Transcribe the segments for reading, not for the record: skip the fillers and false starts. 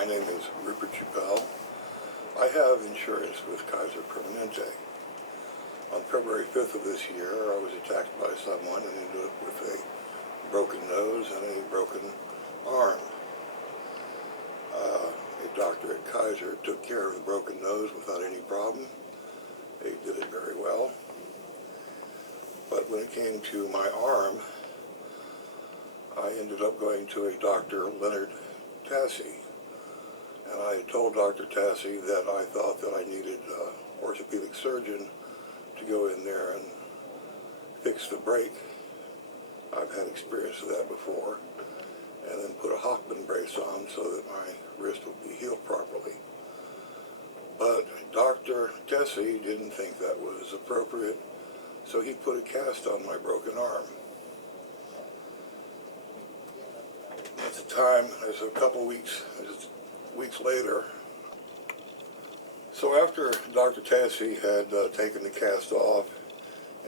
My name is Rupert Chappelle. I have insurance with KAISER Permanente. On February 5th of this year, I was attacked by someone and ended up with a broken nose and a broken arm. A doctor at KAISER took care of the broken nose without any problem. They did it very well. But when it came to my arm, I ended up going to a Dr. Leonard Tassy. And I told Dr. Tassy that I thought that I needed an orthopedic surgeon to go in there and fix the break. I've had experience of that before. And then put a Hoffman brace on so that my wrist would be healed properly. But Dr. Tassy didn't think that was appropriate, so he put a cast on my broken arm. At the time, it was a couple weeks later. So after Dr. Tassy had taken the cast off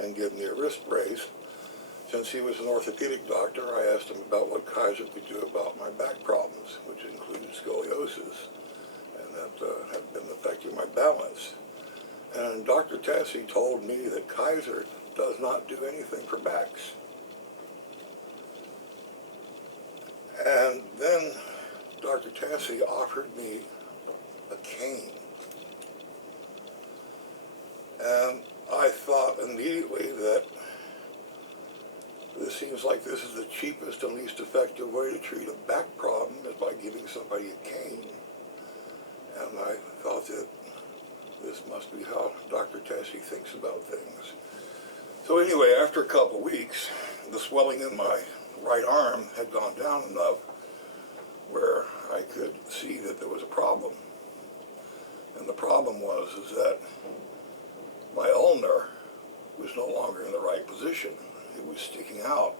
and given me a wrist brace, since he was an orthopedic doctor, I asked him about what KAISER could do about my back problems, which included scoliosis, and that had been affecting my balance. And Dr. Tassy told me that KAISER does not do anything for backs. And then Dr. Tassy offered me a cane. And I thought immediately that this seems like this is the cheapest and least effective way to treat a back problem is by giving somebody a cane. And I thought that this must be how Dr. Tassy thinks about things. So anyway, after a couple of weeks, the swelling in my right arm had gone down enough where I could see that there was a problem. And the problem was that my ulnar was no longer in the right position. It was sticking out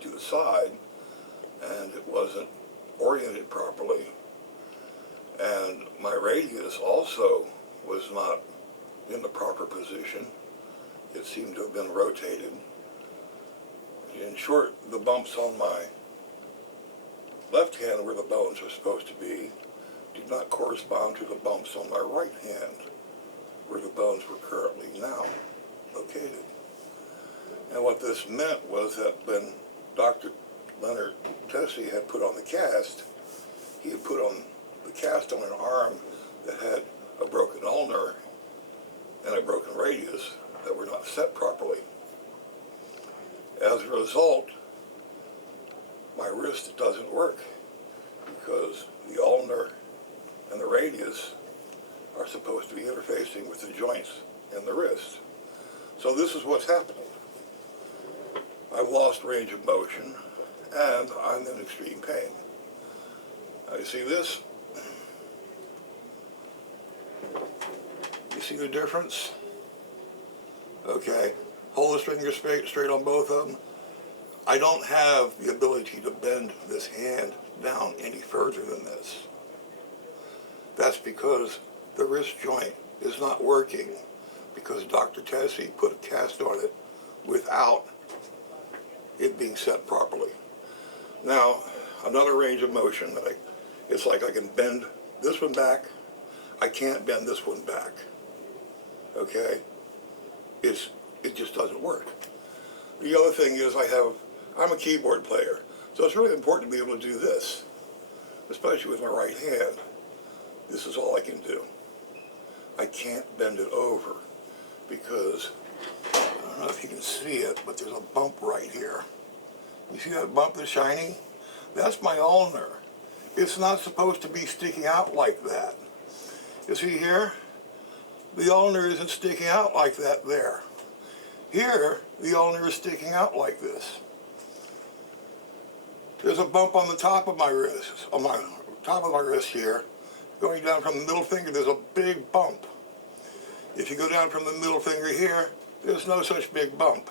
to the side, and it wasn't oriented properly. And my radius also was not in the proper position. It seemed to have been rotated. In short, the bumps on my left hand, where the bones are supposed to be, did not correspond to the bumps on my right hand, where the bones were currently now located. And what this meant was that when Dr. Leonard Tassy had put on the cast, he had put on the cast on an arm that had a broken ulnar and a broken radius that were not set properly. As a result, my wrist doesn't work because the ulnar and the radius are supposed to be interfacing with the joints in the wrist. So this is what's happening. I've lost range of motion and I'm in extreme pain. Now you see this? You see the difference? Okay, hold the finger straight on both of them. I don't have the ability to bend this hand down any further than this. That's because the wrist joint is not working because Dr. Tassy put a cast on it without it being set properly. Now, another range of motion that it's like I can bend this one back, I can't bend this one back. Okay? It just doesn't work. The other thing is I'm a keyboard player, so it's really important to be able to do this, especially with my right hand. This is all I can do. I can't bend it over because, I don't know if you can see it, but there's a bump right here. You see that bump that's shiny? That's my ulnar. It's not supposed to be sticking out like that. You see here? The ulnar isn't sticking out like that there. Here, the ulnar is sticking out like this. There's a bump on the top of my wrist, here. Going down from the middle finger, there's a big bump. If you go down from the middle finger here, there's no such big bump.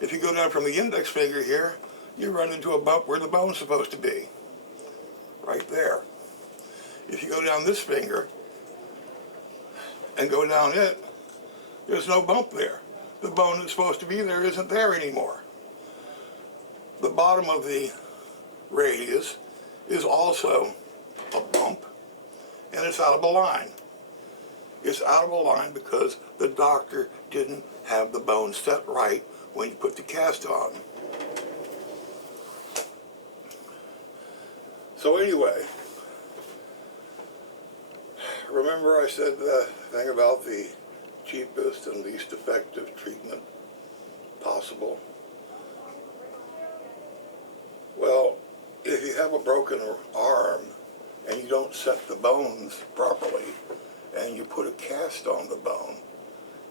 If you go down from the index finger here, you run into a bump where the bone's supposed to be. Right there. If you go down this finger and go down it, there's no bump there. The bone that's supposed to be there isn't there anymore. The bottom of the radius is also a bump, and it's out of a line. It's out of a line because the doctor didn't have the bone set right when you put the cast on. So anyway, remember I said the thing about the cheapest and least effective treatment possible? Well, if you have a broken arm and you don't set the bones properly and you put a cast on the bone,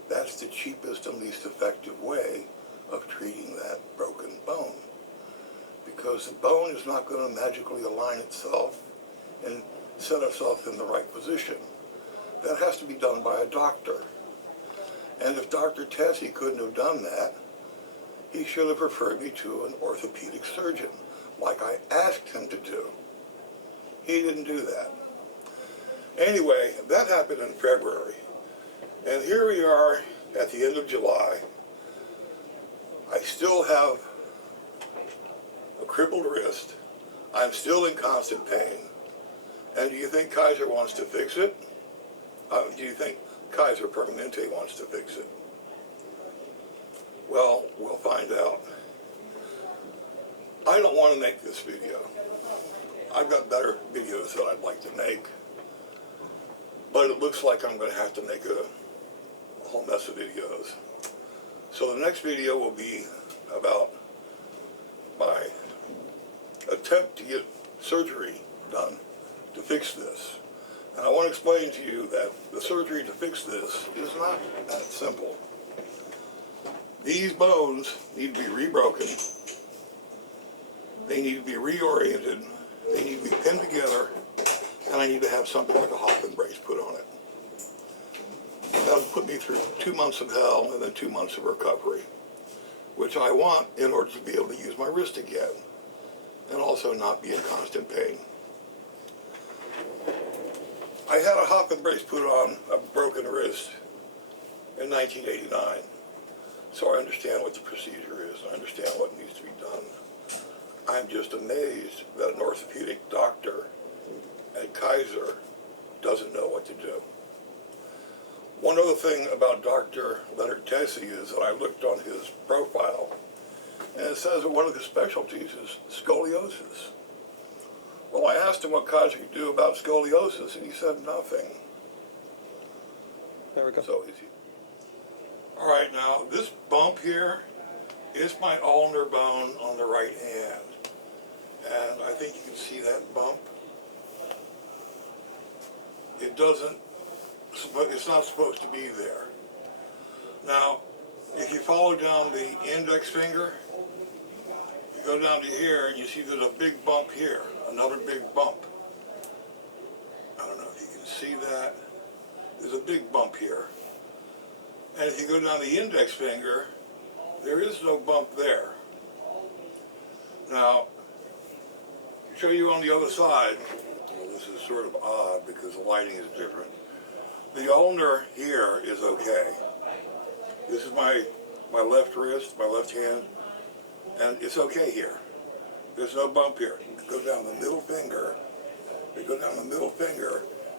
that's the cheapest and least effective way of treating that broken bone. Because the bone is not going to magically align itself and set itself in the right position. That has to be done by a doctor. And if Dr. Tassy couldn't have done that, he should have referred me to an orthopedic surgeon, like I asked him to do. He didn't do that. Anyway, that happened in February. And here we are at the end of July. I still have a crippled wrist. I'm still in constant pain. And do you think Kaiser wants to fix it? Do you think KAISER Permanente wants to fix it? Well, we'll find out. I don't want to make this video. I've got better videos that I'd like to make. But it looks like I'm going to have to make a whole mess of videos. So the next video will be about my attempt to get surgery done to fix this. And I want to explain to you that the surgery to fix this is not that simple. These bones need to be rebroken. They need to be reoriented. They need to be pinned together. And I need to have something like a Hoffman brace put on it. That'll put me through 2 months of hell and then 2 months of recovery, which I want in order to be able to use my wrist again and also not be in constant pain. I had a Hoffman brace put on a broken wrist in 1989, so I understand what the procedure is. I understand what needs to be done. I'm just amazed that an orthopedic doctor at KAISER doesn't know what to do. One other thing about Dr. Leonard Tassy is that I looked on his profile, and it says that one of his specialties is scoliosis. Well, I asked him what KAISER could do about scoliosis, and he said nothing. There we go. So easy. All right, now this bump here is my ulnar bone on the right hand, and I think you can see that bump. It's not supposed to be there. Now, if you follow down the index finger, you go down to here and you see there's a big bump here, another big bump. I don't know if you can see that. There's a big bump here. And if you go down the index finger, there is no bump there. Now, to show you on the other side, well, this is sort of odd because the lighting is different. The ulnar here is okay. This is my left wrist, my left hand, and it's okay here. There's no bump here. You go down the middle finger,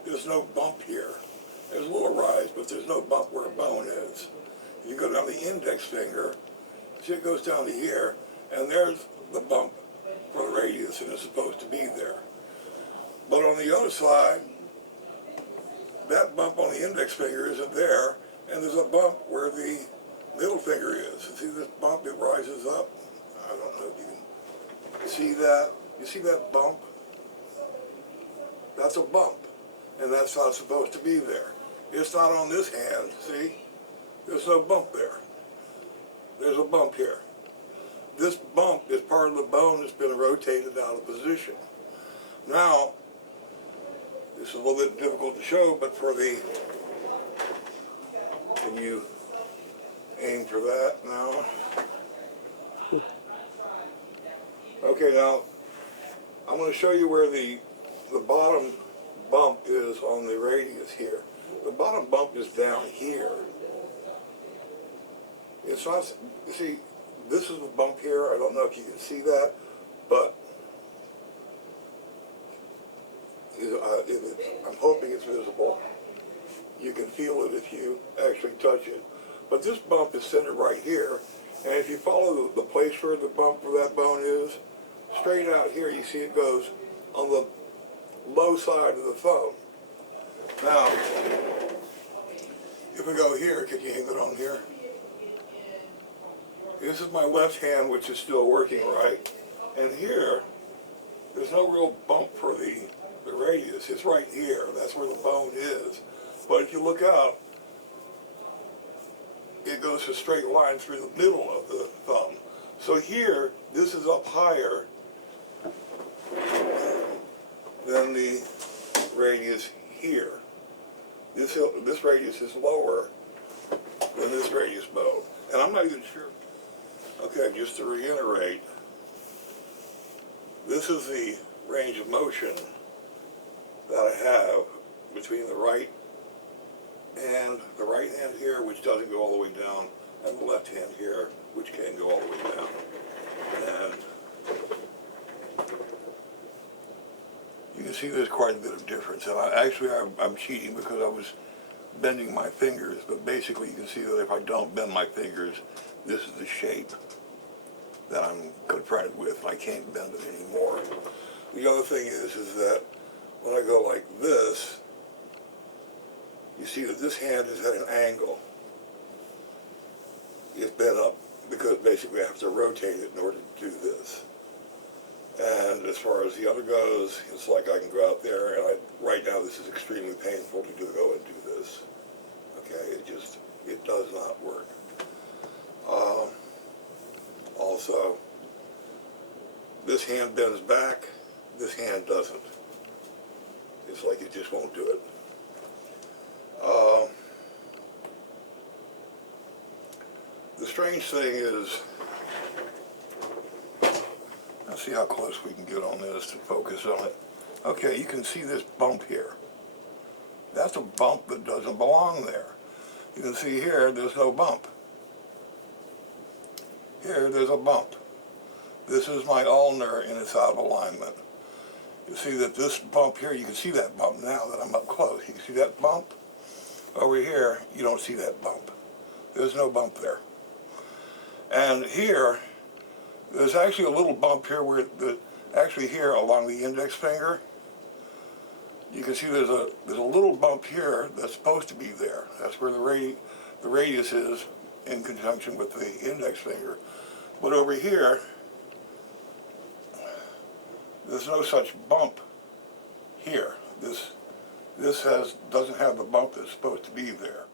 there's no bump here. There's a little rise, but there's no bump where a bone is. If you go down the index finger, see it goes down to here, and there's the bump for the radius, and it's supposed to be there. But on the other side, that bump on the index finger isn't there, and there's a bump where the middle finger is. See this bump, it rises up. I don't know if you can see that. You see that bump? That's a bump, and that's not supposed to be there. It's not on this hand, see? There's no bump there. There's a bump here. This bump is part of the bone that's been rotated out of position. Now, this is a little bit difficult to show, but for the, can you aim for that now? Okay, now, I'm going to show you where the bottom bump is on the radius here. The bottom bump is down here. It's not, you see, this is the bump here. I don't know if you can see that, but I'm hoping it's visible. You can feel it if you actually touch it. But this bump is centered right here, and if you follow the place where the bump for that bone is, straight out here, you see it goes on the low side of the thumb. Now, if we go here, can you hang it on here? This is my left hand, which is still working right. And here, there's no real bump for the radius. It's right here. That's where the bone is. But if you look out, it goes a straight line through the middle of the thumb. So here, this is up higher than the radius here. This radius is lower than this radius bone. And I'm not even sure. Okay, just to reiterate, this is the range of motion that I have between the right and the right hand here, which doesn't go all the way down, and the left hand here, which can go all the way down. And you can see there's quite a bit of difference. And I'm cheating because I was bending my fingers, but basically you can see that if I don't bend my fingers, this is the shape that I'm confronted with, and I can't bend it anymore. The other thing is that when I go like this, you see that this hand is at an angle. It's bent up because basically I have to rotate it in order to do this. And as far as the other goes, it's like I can go out there, and right now this is extremely painful to go and do this. Okay, it does not work. Also, this hand bends back, this hand doesn't. It's like it just won't do it. The strange thing is, let's see how close we can get on this to focus on it. Okay, you can see this bump here. That's a bump that doesn't belong there. You can see here, there's no bump. Here, there's a bump. This is my ulnar, and it's out of alignment. You see that this bump here, you can see that bump now that I'm up close. You can see that bump. Over here, you don't see that bump. There's no bump there. And here, there's actually a little bump here actually here along the index finger. You can see there's a little bump here that's supposed to be there. That's where the radius is in conjunction with the index finger. But over here, there's no such bump here. This doesn't have the bump that's supposed to be there.